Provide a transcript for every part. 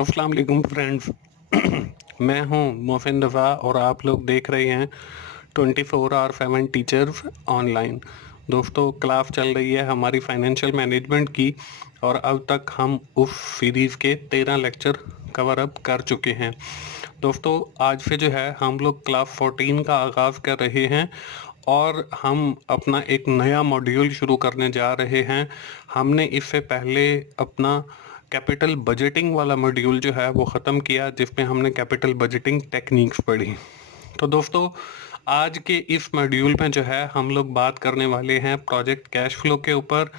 अस्सलाम वालेकुम फ्रेंड्स। मैं हूं मोहसिन रफ़ा और आप लोग देख रहे हैं 24/7 टीचर्स ऑनलाइन। दोस्तों, क्लास चल रही है हमारी फाइनेंशियल मैनेजमेंट की और अब तक हम उस सीरीज़ के 13 लेक्चर कवर अप कर चुके हैं। दोस्तों, आज से जो है हम लोग क्लास 14 का आगाज़ कर रहे हैं और हम अपना एक नया मॉड्यूल शुरू करने जा रहे हैं। हमने इससे पहले अपना कैपिटल बजटिंग वाला मॉड्यूल जो है वो ख़त्म किया, जिसमें हमने कैपिटल बजटिंग टेक्निक्स पढ़ी। तो दोस्तों, आज के इस मॉड्यूल में जो है हम लोग बात करने वाले हैं प्रोजेक्ट कैश फ्लो के ऊपर,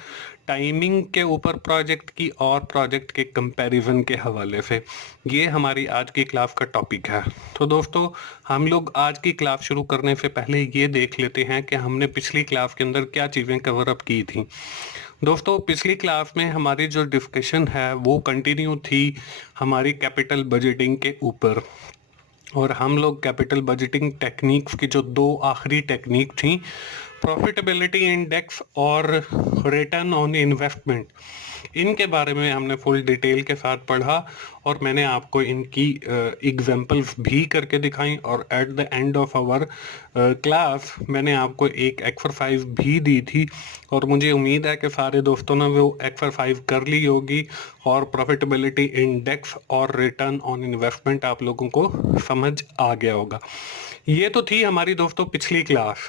टाइमिंग के ऊपर प्रोजेक्ट की और प्रोजेक्ट के कंपैरिजन के हवाले से। ये हमारी आज की क्लास का टॉपिक है। तो दोस्तों, हम लोग आज की क्लास शुरू करने से पहले ये देख लेते हैं कि हमने पिछली क्लास के अंदर क्या चीज़ें कवर अप की थी। दोस्तों, पिछली क्लास में हमारी जो डिस्कशन है वो कंटिन्यू थी हमारी कैपिटल बजटिंग के ऊपर, और हम लोग कैपिटल बजटिंग टेक्निक्स की जो दो आखिरी टेक्निक थी, प्रॉफिटेबिलिटी इंडेक्स और रिटर्न ऑन इन्वेस्टमेंट, इनके बारे में हमने फुल डिटेल के साथ पढ़ा और मैंने आपको इनकी एग्जांपल्स भी करके दिखाई। और at the end of our class मैंने आपको एक एक्सरसाइज भी दी थी और मुझे उम्मीद है कि सारे दोस्तों ने वो एक्सरसाइज कर ली होगी और प्रॉफिटेबिलिटी इंडेक्स और रिटर्न ऑन इन्वेस्टमेंट आप लोगों को समझ आ गया होगा। ये तो थी हमारी दोस्तों पिछली क्लास।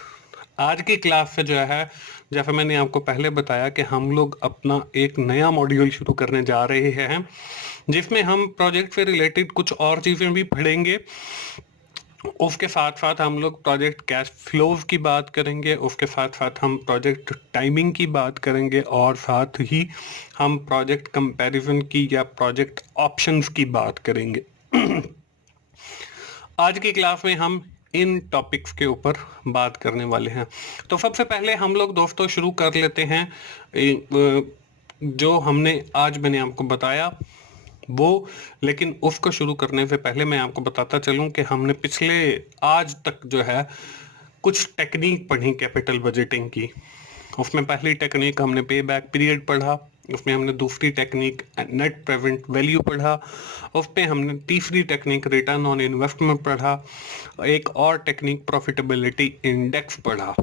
आज की क्लास से जो है, जैसे मैंने आपको पहले बताया कि हम लोग अपना एक नया मॉड्यूल शुरू करने जा रहे हैं, जिसमें हम प्रोजेक्ट से रिलेटेड कुछ और चीज़ें भी पढ़ेंगे। उसके साथ साथ हम लोग प्रोजेक्ट कैश फ्लोज की बात करेंगे, उसके साथ साथ हम प्रोजेक्ट टाइमिंग की बात करेंगे और साथ ही हम प्रोजेक्ट कंपैरिजन की या प्रोजेक्ट ऑप्शंस की बात करेंगे। आज की क्लास में हम इन टॉपिक्स के ऊपर बात करने वाले हैं। तो सबसे पहले हम लोग दोस्तों शुरू कर लेते हैं जो हमने आज मैंने आपको बताया वो। लेकिन उसको शुरू करने से पहले मैं आपको बताता चलूं कि हमने पिछले आज तक जो है कुछ टेक्निक पढ़ी कैपिटल बजटिंग की। उसमें पहली टेक्निक हमने पे बैक पीरियड पढ़ा, उसमें हमने दूसरी टेक्निक नेट प्रेजेंट वैल्यू पढ़ा, उस पर हमने तीसरी टेक्निक रिटर्न ऑन इन्वेस्टमेंट पढ़ा, एक और टेक्निक प्रॉफिटेबिलिटी इंडेक्स पढ़ा।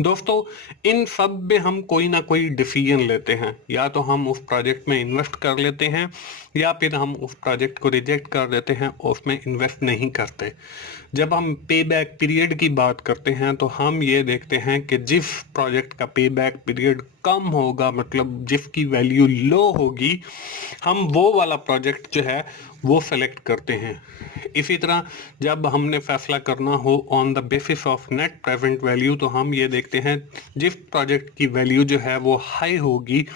दोस्तों, इन सब में हम कोई ना कोई डिसीजन लेते हैं, या तो हम उस प्रोजेक्ट में इन्वेस्ट कर लेते हैं या फिर हम उस प्रोजेक्ट को रिजेक्ट कर देते हैं और उसमें इन्वेस्ट नहीं करते। जब हम पे बैक पीरियड की बात करते हैं तो हम ये देखते हैं कि जिस प्रोजेक्ट का पे बैक पीरियड कम होगा, मतलब जिसकी वैल्यू लो होगी, हम वो वाला प्रोजेक्ट जो है वो सेलेक्ट करते हैं। इसी तरह जब हमने फैसला करना हो on the basis of net present value, तो हम ये देखते हैं जिस प्रोजेक्ट की वैल्यू जो है वो हाई होगी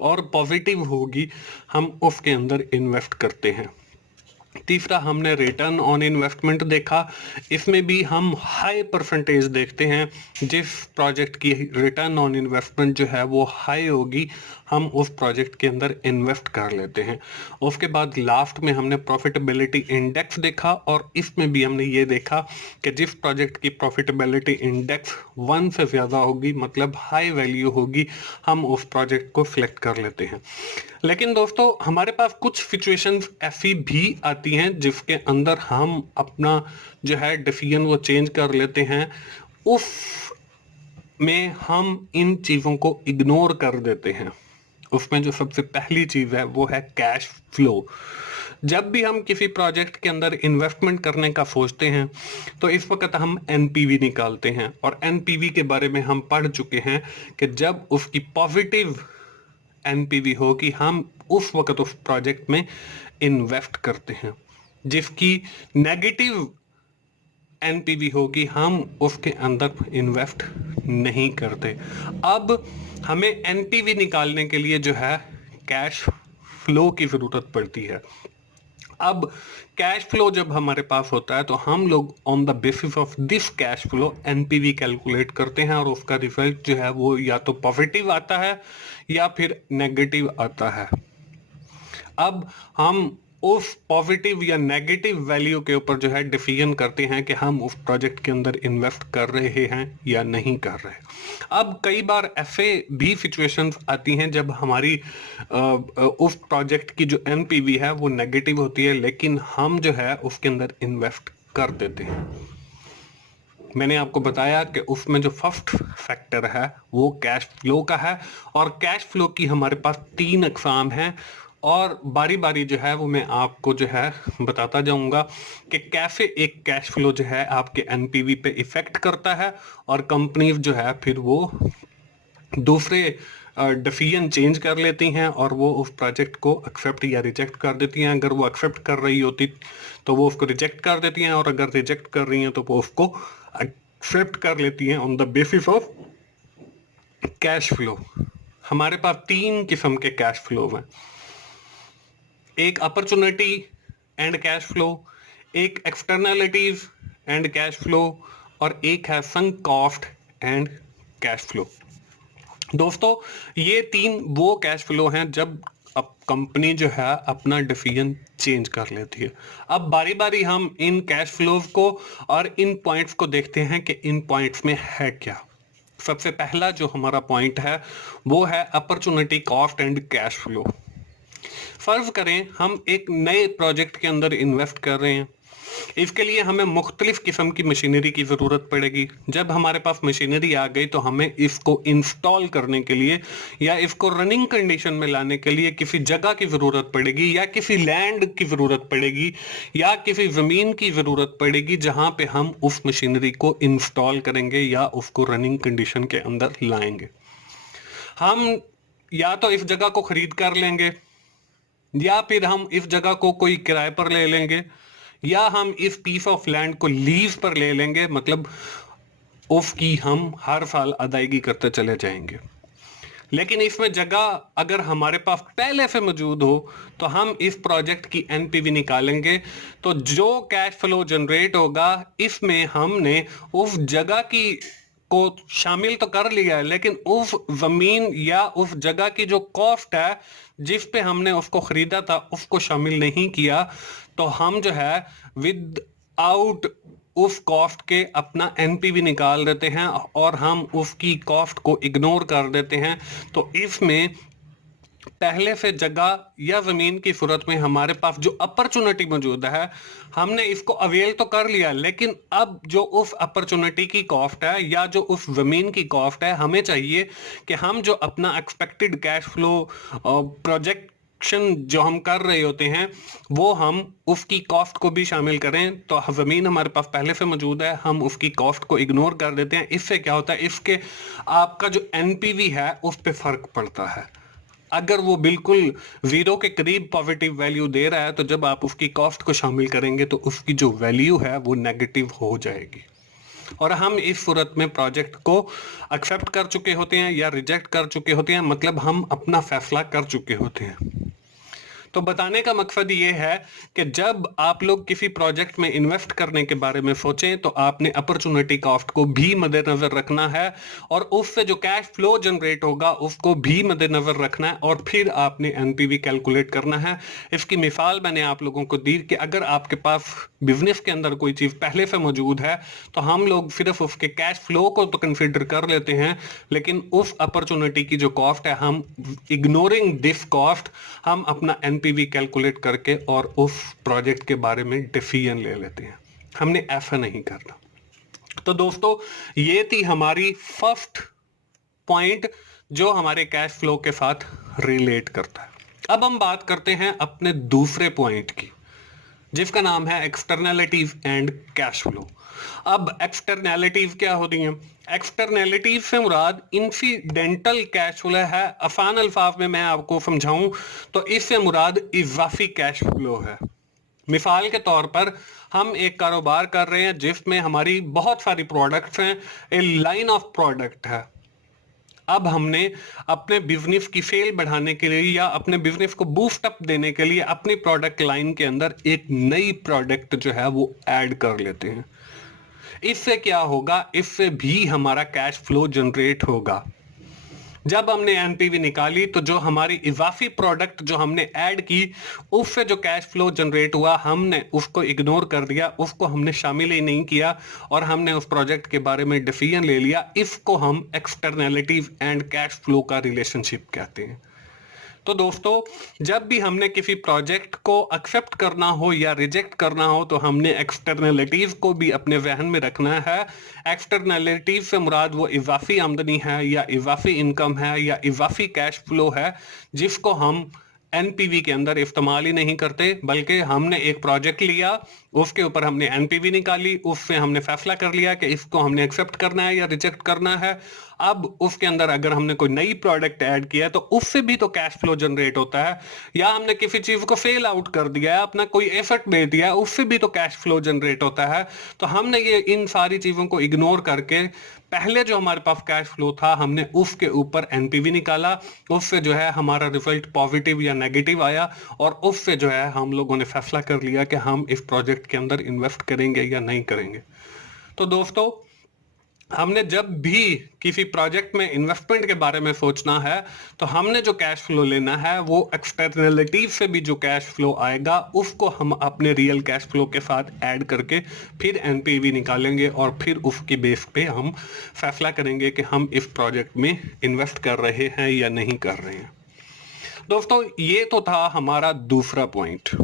और पॉजिटिव होगी, हम उसके अंदर इन्वेस्ट करते हैं। तीसरा हमने रिटर्न ऑन इन्वेस्टमेंट देखा। इसमें भी हम हाई परसेंटेज देखते हैं, जिस प्रोजेक्ट की रिटर्न ऑन इन्वेस्टमेंट जो है वो हाई होगी, हम उस प्रोजेक्ट के अंदर इन्वेस्ट कर लेते हैं। उसके बाद लास्ट में हमने प्रॉफिटेबिलिटी इंडेक्स देखा और इसमें भी हमने ये देखा कि जिस प्रोजेक्ट की प्रॉफिटेबिलिटी इंडेक्स 1 से ज़्यादा होगी, मतलब हाई वैल्यू होगी, हम उस प्रोजेक्ट को सिलेक्ट कर लेते हैं। लेकिन दोस्तों, हमारे पास कुछ सिचुएशंस ऐसी भी आती हैं जिसके अंदर हम अपना जो है डिसीजन वो चेंज कर लेते हैं। उस में हम इन चीज़ों को इग्नोर कर देते हैं। उसमें जो सबसे पहली चीज़ है वो है कैश फ्लो। जब भी हम किसी प्रोजेक्ट के अंदर इन्वेस्टमेंट करने का सोचते हैं तो इस वक्त हम एनपीवी निकालते हैं, और एनपीवी के बारे में हम पढ़ चुके हैं कि जब उसकी पॉजिटिव एनपीवी होगी, हम उस वक्त उस प्रोजेक्ट में इन्वेस्ट करते हैं। जिसकी नेगेटिव एनपीवी होगी, हम उसके अंदर इन्वेस्ट नहीं करते। अब हमें एनपीवी निकालने के लिए जो है कैश फ्लो की ज़रूरत पड़ती है। अब कैश फ्लो जब हमारे पास होता है तो हम लोग on the basis of this cash flow NPV calculate करते हैं, और उसका रिजल्ट जो है वो या तो पॉजिटिव आता है या फिर नेगेटिव आता है। अब हम उस पॉजिटिव या नेगेटिव वैल्यू के ऊपर जो है डिसीजन करते हैं कि हम उस प्रोजेक्ट के अंदर इन्वेस्ट कर रहे हैं या नहीं कर रहे। अब कई बार ऐसे भी सिचुएशंस आती हैं जब हमारी उस प्रोजेक्ट की जो एनपीवी है वो नेगेटिव होती है, लेकिन हम जो है उसके अंदर इन्वेस्ट कर देते हैं। मैंने आपको बताया कि उसमें जो फर्स्ट फैक्टर है वो कैश फ्लो का है, और कैश फ्लो की हमारे पास 3 अकसाम हैं, और बारी बारी जो है वो मैं आपको जो है बताता जाऊंगा कि कैसे एक कैश फ्लो जो है आपके एनपीवी पे इफेक्ट करता है, और कंपनी जो है फिर वो दूसरे डिसीजन चेंज कर लेती हैं और वो उस प्रोजेक्ट को एक्सेप्ट या रिजेक्ट कर देती हैं। अगर वो एक्सेप्ट कर रही होती तो वो उसको रिजेक्ट कर देती हैं, और अगर रिजेक्ट कर रही हैं तो वो उसको एक्सेप्ट कर लेती हैं on the basis of cash flow. हमारे पास 3 किस्म के कैश फ्लो हैं, एक अपॉर्चुनिटी एंड कैश फ्लो, एक एक्सटर्नैलिटीज एंड कैश फ्लो, और एक है sunk cost and cash flow. दोस्तों, ये 3 वो कैश फ्लो हैं जब अब कंपनी जो है अपना डिसीजन चेंज कर लेती है। अब बारी बारी हम इन कैश फ्लोज को और इन पॉइंट्स को देखते हैं कि इन पॉइंट्स में है क्या। सबसे पहला जो हमारा पॉइंट है वो है opportunity cost and cash flow. फर्ज करें हम एक नए प्रोजेक्ट के अंदर इन्वेस्ट कर रहे हैं, इसके लिए हमें मुख्तलिफ किस्म की मशीनरी की ज़रूरत पड़ेगी। जब हमारे पास मशीनरी आ गई तो हमें इसको इंस्टॉल करने के लिए या इसको रनिंग कंडीशन में लाने के लिए किसी जगह की ज़रूरत पड़ेगी, या किसी लैंड की ज़रूरत पड़ेगी, या किसी ज़मीन की ज़रूरत पड़ेगी जहां पे हम उस मशीनरी को इंस्टॉल करेंगे या उसको रनिंग कंडीशन के अंदर लाएंगे। हम या तो इस जगह को खरीद कर लेंगे, या फिर हम इस जगह को कोई किराए पर ले लेंगे, या हम इस पीस ऑफ लैंड को लीज पर ले लेंगे, मतलब उसकी हम हर साल अदायगी करते चले जाएंगे। लेकिन इसमें जगह अगर हमारे पास पहले से मौजूद हो तो हम इस प्रोजेक्ट की एनपीवी निकालेंगे, तो जो कैश फ्लो जनरेट होगा इसमें हमने उस जगह की को शामिल तो कर लिया है, लेकिन उस जमीन या उस जगह की जो कॉस्ट है जिस पे हमने उसको खरीदा था उसको शामिल नहीं किया। तो हम जो है विद आउट उस कॉस्ट के अपना एनपीवी निकाल देते हैं और हम उसकी कॉस्ट को इग्नोर कर देते हैं। तो इसमें पहले से जगह या जमीन की सूरत में हमारे पास जो अपॉर्चुनिटी मौजूद है हमने इसको अवेल तो कर लिया, लेकिन अब जो उस अपॉर्चुनिटी की कॉस्ट है या जो उस जमीन की कॉस्ट है, हमें चाहिए कि हम जो अपना एक्सपेक्टेड कैश फ्लो प्रोजेक्शन जो हम कर रहे होते हैं वो हम उसकी कॉस्ट को भी शामिल करें। तो जमीन हमारे पास पहले से मौजूद है, हम उसकी कॉस्ट को इग्नोर कर देते हैं। इससे क्या होता है, इसके आपका जो एनपीवी है उस पर फर्क पड़ता है। अगर वो बिल्कुल जीरो के करीब पॉजिटिव वैल्यू दे रहा है तो जब आप उसकी कॉस्ट को शामिल करेंगे तो उसकी जो वैल्यू है वो नेगेटिव हो जाएगी, और हम इस सूरत में प्रोजेक्ट को एक्सेप्ट कर चुके होते हैं या रिजेक्ट कर चुके होते हैं, मतलब हम अपना फैसला कर चुके होते हैं। तो बताने का मकसद ये है कि जब आप लोग किसी प्रोजेक्ट में इन्वेस्ट करने के बारे में सोचें तो आपने अपॉर्चुनिटी कॉस्ट को भी मद्देनजर रखना है, और उससे जो कैश फ्लो जनरेट होगा उसको भी मद्देनजर रखना है, और फिर आपने एनपीवी कैलकुलेट करना है। इसकी मिसाल मैंने आप लोगों को दी कि अगर आपके पास बिजनेस के अंदर कोई चीज पहले से मौजूद है तो हम लोग सिर्फ उसके कैश फ्लो को तो कंसिडर कर लेते हैं, लेकिन उस अपॉर्चुनिटी की जो कॉस्ट है हम इग्नोरिंग दिस कॉस्ट हम अपना एनपीवी कैलकुलेट करके और उस प्रोजेक्ट के बारे में डिसीजन ले लेते हैं। हमने ऐसा नहीं करना। तो दोस्तों, ये थी हमारी फर्स्ट पॉइंट जो हमारे कैश फ्लो के साथ रिलेट करता है। अब हम बात करते हैं अपने दूसरे पॉइंट की जिसका नाम है एक्सटर्नैलिटीज एंड कैश फ्लो। अब एक्सटर्नैलिटीज क्या होती हैं? एक्सटर्नैलिटीज से मुराद इंसिडेंटल कैश फ्लो है। आसान अल्फाज में मैं आपको समझाऊं तो इससे मुराद इजाफी कैश फ्लो है। मिसाल के तौर पर हम एक कारोबार कर रहे हैं जिसमें हमारी बहुत सारी प्रोडक्ट्स हैं, ए लाइन ऑफ प्रोडक्ट है। अब हमने अपने बिजनेस की सेल बढ़ाने के लिए या अपने बिजनेस को बूस्ट अप देने के लिए अपनी प्रोडक्ट लाइन के अंदर एक नई प्रोडक्ट जो है वो ऐड कर लेते हैं। इससे क्या होगा? इससे भी हमारा कैश फ्लो जनरेट होगा। जब हमने एनपीवी निकाली तो जो हमारी इजाफी प्रोडक्ट जो हमने ऐड की उससे जो कैश फ्लो जनरेट हुआ हमने उसको इग्नोर कर दिया, उसको हमने शामिल ही नहीं किया और हमने उस प्रोजेक्ट के बारे में डिसीजन ले लिया। इसको हम एक्सटर्नैलिटीज एंड कैश फ्लो का रिलेशनशिप कहते हैं। तो दोस्तों जब भी हमने किसी प्रोजेक्ट को एक्सेप्ट करना हो या रिजेक्ट करना हो तो हमने एक्सटर्नैलिटीज को भी अपने जहन में रखना है। एक्सटर्नैलिटीज से मुराद वो इजाफी आमदनी है या इजाफी इनकम है या इजाफी कैश फ्लो है जिसको हम एनपीवी के अंदर इस्तेमाल ही नहीं करते, बल्कि हमने एक प्रोजेक्ट लिया, उसके ऊपर हमने एनपीवी निकाली, उससे हमने फैसला कर लिया कि इसको हमने एक्सेप्ट करना है या रिजेक्ट करना है। अब उसके अंदर अगर हमने कोई नई प्रोडक्ट ऐड किया तो उससे भी तो कैश फ्लो जनरेट होता है, या हमने किसी चीज को फेल आउट कर दिया है, अपना कोई एफर्ट दे दिया, उससे भी तो कैश फ्लो जनरेट होता है। तो हमने ये इन सारी चीजों को इग्नोर करके पहले जो हमारे पास कैश फ्लो था हमने उसके ऊपर एनपीवी निकाला, उससे जो है हमारा रिजल्ट पॉजिटिव या नेगेटिव आया और उससे जो है हम लोगों ने फैसला कर लिया कि हम इस प्रोजेक्ट के अंदर इन्वेस्ट करेंगे या नहीं करेंगे। तो दोस्तों हमने जब भी किसी प्रोजेक्ट में इन्वेस्टमेंट के बारे में सोचना है तो हमने जो कैश फ्लो लेना है वो एक्सटर्नैलिटीज से भी जो कैश फ्लो आएगा उसको हम अपने रियल कैश फ्लो के साथ ऐड करके फिर एनपीवी निकालेंगे और फिर उसकी बेस पे हम फैसला करेंगे कि हम इस प्रोजेक्ट में इन्वेस्ट कर रहे हैं या नहीं कर रहे हैं। दोस्तों ये तो था हमारा दूसरा पॉइंट।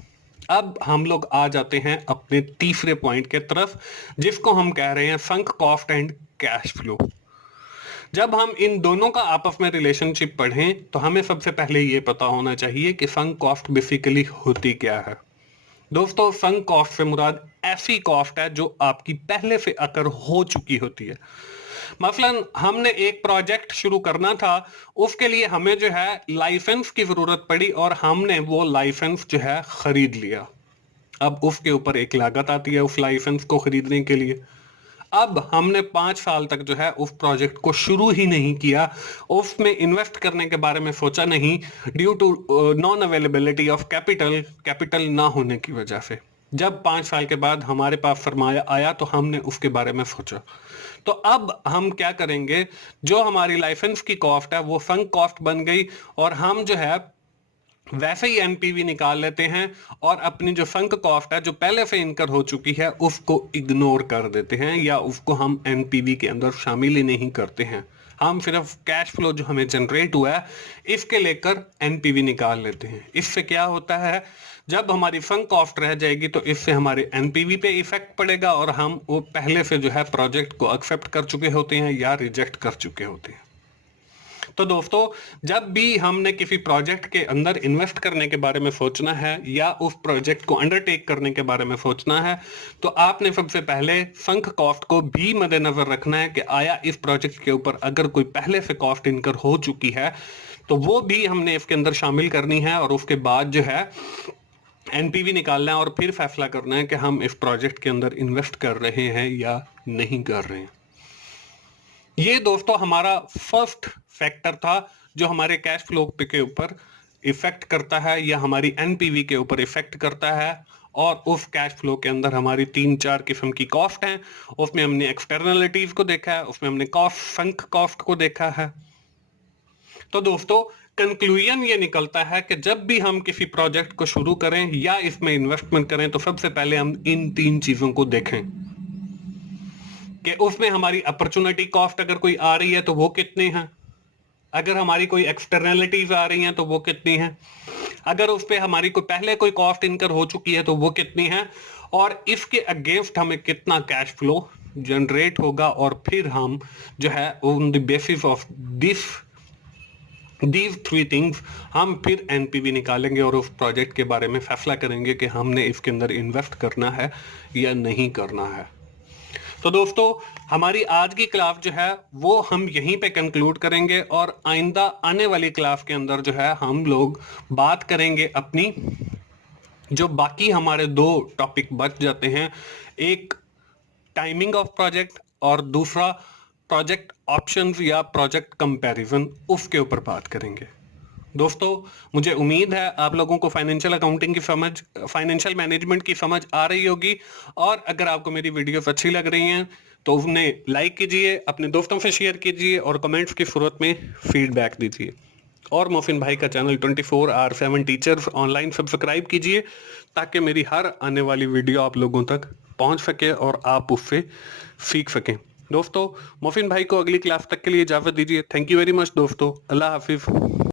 अब हम लोग आ जाते हैं अपने तीसरे पॉइंट के तरफ जिसको हम कह रहे हैं sunk cost and cash flow. जब हम इन दोनों का आपस में रिलेशनशिप पढ़ें तो हमें सबसे पहले ये पता होना चाहिए कि संक कॉस्ट बेसिकली होती क्या है। दोस्तों संक कॉस्ट से मुराद ऐसी कॉस्ट है जो आपकी पहले से अकर हो चुकी होती है। मसलन हमने एक प्रोजेक्ट शुरू करना था, उसके लिए हमें जो है लाइसेंस की जरूरत पड़ी और हमने वो लाइसेंस जो है खरीद लिया। अब उसके ऊपर एक लागत आती है उस लाइसेंस को खरीदने के लिए। अब हमने 5 साल तक जो है उस प्रोजेक्ट को शुरू ही नहीं किया, उसमें इन्वेस्ट करने के बारे में सोचा नहीं due to non availability of capital ना होने की वजह से। जब 5 साल के बाद हमारे पास सरमाया आया तो हमने उसके बारे में सोचा। तो अब हम क्या करेंगे, जो हमारी लाइसेंस की कॉस्ट है वो संक कॉस्ट बन गई और हम जो है वैसे ही एनपीवी निकाल लेते हैं और अपनी जो संक कॉस्ट है जो पहले से इनकर हो चुकी है उसको इग्नोर कर देते हैं या उसको हम एनपीवी के अंदर शामिल ही नहीं करते हैं। हम सिर्फ कैश फ्लो जो हमें जनरेट हुआ है इसके लेकर एनपीवी निकाल लेते हैं। इससे क्या होता है, जब हमारी संक कॉस्ट रह जाएगी तो इससे हमारे एनपीवी पे इफेक्ट पड़ेगा और हम वो पहले से जो है प्रोजेक्ट को एक्सेप्ट कर चुके होते हैं या रिजेक्ट कर चुके होते हैं। तो दोस्तों जब भी हमने किसी प्रोजेक्ट के अंदर इन्वेस्ट करने के बारे में सोचना है या उस प्रोजेक्ट को अंडरटेक करने के बारे में सोचना है तो आपने सबसे पहले संक कॉस्ट को भी मद्देनजर रखना है कि आया इस प्रोजेक्ट के ऊपर अगर कोई पहले से कॉस्ट इनकर हो चुकी है तो वो भी हमने इसके अंदर शामिल करनी है और उसके बाद जो है एनपीवी निकालना है और फिर फैसला करना है कि हम इस प्रोजेक्ट के अंदर इन्वेस्ट कर रहे हैं या नहीं कर रहे हैं। ये दोस्तों हमारा फर्स्ट फैक्टर था जो हमारे कैश फ्लो के ऊपर इफेक्ट करता है या हमारी एनपीवी के ऊपर इफेक्ट करता है। और उस कैश फ्लो के अंदर हमारी 3-4 किस्म की कॉस्ट हैं। उसमें हमने एक्सटर्नलिटीज को देखा है, उसमें हमने संक कॉस्ट को देखा है। तो दोस्तों कंक्लूजन ये निकलता है कि जब भी हम किसी प्रोजेक्ट को शुरू करें या इसमें इन्वेस्टमेंट करें तो सबसे पहले हम इन 3 चीजों को देखें कि उसमें हमारी अपॉर्चुनिटी कॉस्ट अगर कोई आ रही है तो वो कितनी है, अगर हमारी कोई एक्सटर्नलिटीज आ रही हैं तो वो कितनी है, अगर उस पर हमारी कोई पहले कोई कॉस्ट इनकर हो चुकी है तो वो कितनी है, और इसके अगेंस्ट हमें कितना कैश फ्लो जनरेट होगा। और फिर हम जो है on the basis of these 3 things हम फिर एनपीवी निकालेंगे और उस प्रोजेक्ट के बारे में फैसला करेंगे कि हमने इसके अंदर इन्वेस्ट करना है या नहीं करना है। तो दोस्तों हमारी आज की क्लास जो है वो हम यहीं पे कंक्लूड करेंगे और आइंदा आने वाली क्लास के अंदर जो है हम लोग बात करेंगे अपनी जो बाकी हमारे 2 टॉपिक बच जाते हैं, एक टाइमिंग ऑफ प्रोजेक्ट और दूसरा प्रोजेक्ट ऑप्शंस या प्रोजेक्ट कंपैरिजन, उसके ऊपर बात करेंगे। दोस्तों मुझे उम्मीद है आप लोगों को फाइनेंशियल अकाउंटिंग की समझ, फाइनेंशियल मैनेजमेंट की समझ आ रही होगी और अगर आपको मेरी वीडियोस अच्छी लग रही हैं तो उन्हें लाइक कीजिए, अपने दोस्तों से शेयर कीजिए और कमेंट्स की सूरत में फीडबैक दीजिए। और मोहसिन भाई का channel 24R7 teacher online subscribe कीजिए ताकि मेरी हर आने वाली वीडियो आप लोगों तक पहुंच सके और आप उससे सीख सकें। दोस्तों, मोहसिन भाई को अगली क्लास तक के लिए इजाज़त दीजिए। थैंक यू वेरी मच दोस्तों। अल्लाह हाफिज़।